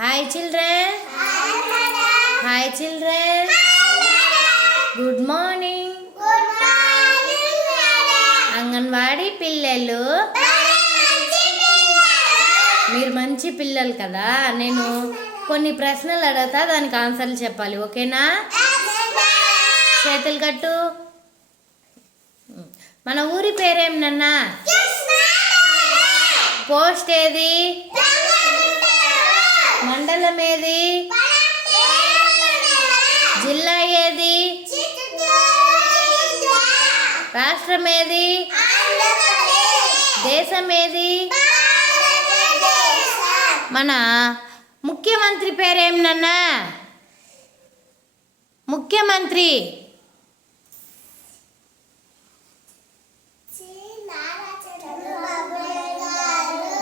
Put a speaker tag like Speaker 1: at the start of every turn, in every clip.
Speaker 1: Hi children hi children good morning anganwadi పిల్లలు. మీరు మంచి పిల్లలు కదా. నేను కొన్ని ప్రశ్నలు అడుగుతా దానికి ఆన్సర్లు చెప్పాలి. ఓకేనా? చేతులు కట్టు. మన ఊరి పేరేం నాన్న? పోస్ట్ ఏది? మండలం ఏది జిల్లా ఏది? రాష్ట్రం ఏది దేశం ఏది మన ముఖ్యమంత్రి పేరేమినన్నా ముఖ్యమంత్రి.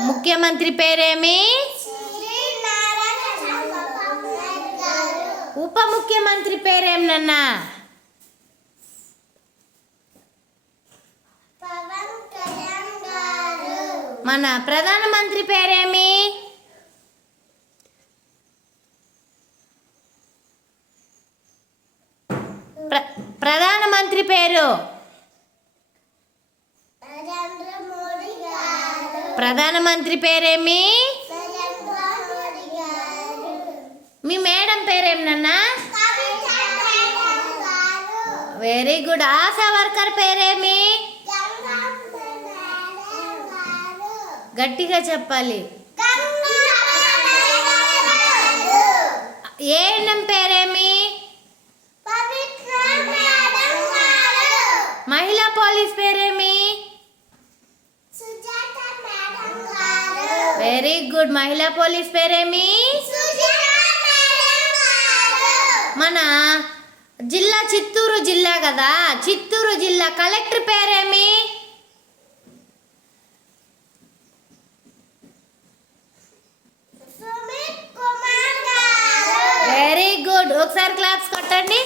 Speaker 1: ముఖ్యమంత్రి పేరేమి? ఉప ముఖ్యమంత్రి పేరేం నాన్న? మన ప్రధానమంత్రి పేరేమి? ప్ర ప్రధానమంత్రి పేరు? ప్రధానమంత్రి పేరేమి? పేరేనన్నా వెరీ గుడ్ ఆశా వర్కర్ పేరేమి? గట్టిగా చెప్పాలి. ఏఎన్ఎం పేరేమి? మహిళా పోలీస్ పేరేమి? వెరీ గుడ్ మహిళా పోలీస్ పేరేమి? మన జిల్లా చిత్తూరు జిల్లా కదా? చిత్తూరు జిల్లా కలెక్టర్ పేరేమి? వెరీ గుడ్ ఒకసారి క్లాప్స్ కొట్టండి.